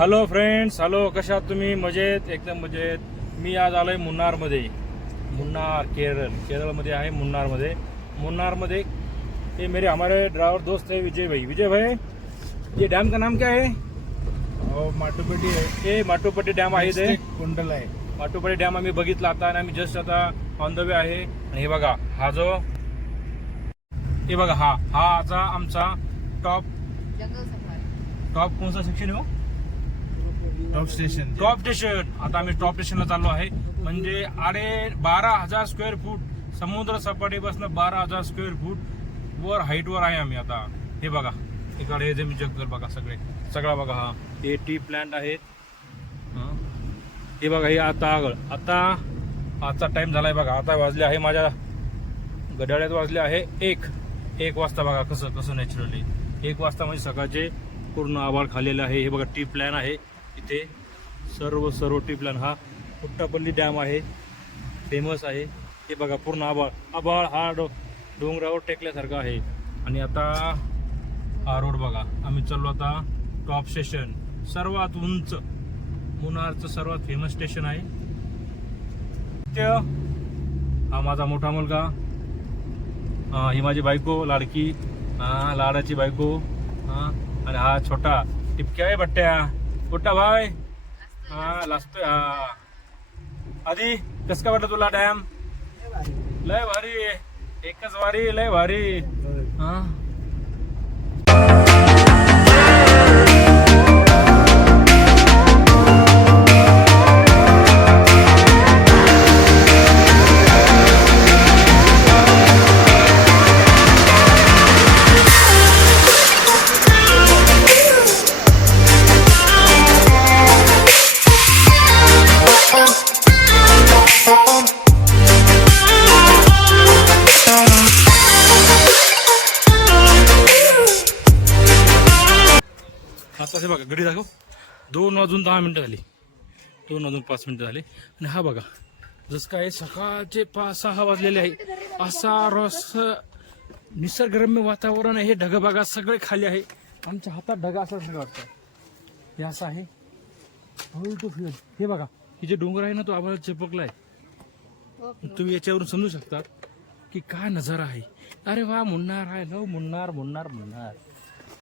Hello friends, hello, कशा आहात तुम्ही? मजेत, एकदम मजेत. मी आज आलोय मुन्नारमध्ये. मुन्नार, केरळमध्ये आहे. मुन्नारमध्ये ये मेरे हमारे ड्राइवर दोस्त है विजय भाई, ये डैम का नाम क्या है? माटुपेटी आहे. ये माटुपट्टी डॅम आहे. ते कुंडल आहे. माटुपट्टी डॅम आम्ही बघितला आता आणि आम्ही जस्ट आता ऑन द वे आहे. आणि हे बघा, हे बघा, हा आता आमचा टॉप कोणता सेक्शन आहे? Top station. Top station. आता आम्ही टॉप स्टेशनला चाललो आहे. म्हणजे 12,000 स्क्वेअर फूट समुद्र सपाटीपासून 12,000 स्क्वेअर फूट वर हाईटवर आहे आम्ही आता. हे बघा, इकडे हे जमीन जंगल बघा, सगळा बघा. हा हे टी प्लांट आहेत. हे बघा, हे आता आजचा टाइम झालाय बघा. आता वाजले आहे, माझ्या घड्याळात वाजले आहे एक वाजता. बघा कसं नॅचरली 1 वाजता म्हणजे सकाळचे पूर्ण आभाळ खाल्लेलं आहे. हे बघा, टी प्लॅन आहे इथे. सर्व टी प्लॅन. हा पुट्टापल्ली डॅम आहे, फेमस आहे. हे बघा, पूर्ण आभाळ हा डोंगरावर टेकल्यासारखा आहे. आणि आता हा रोड बघा. आम्ही चाललो आता टॉप स्टेशन, सर्वात उंच मुन्नारचं सर्वात फेमस स्टेशन आहे. हा माझा मोठा मुलगा, ही माझी बायको लाडकी, लाडाची बायको. आणि हा छोटा टिपक्या आहे बट्ट्या. कुठा भाई? लाजतोय. आधी कसं काय वाटलं तुला डॅम? लय भारी, एकच वारी, लय भारी. आता हे बघा, घडी दाखव. 2:10 झाली. 2:05 झाले. आणि हा बघा, जसं काय सकाळचे 5-6 वाजलेले आहे. असा रस निसर्गरम्य वातावरण आहे. हे ढग बघा, सगळे खाली आहे. आमच्या हातात ढग असल्यासारखं वाटतं. हे असं आहे. हे बघा, हे जे डोंगर आहे ना, तो आभाळात चिपकलाय. तुम्ही याच्यावरून समजू शकता की काय नजारा आहे. अरे वा, मुन्नार आहे. लव मुन्नार.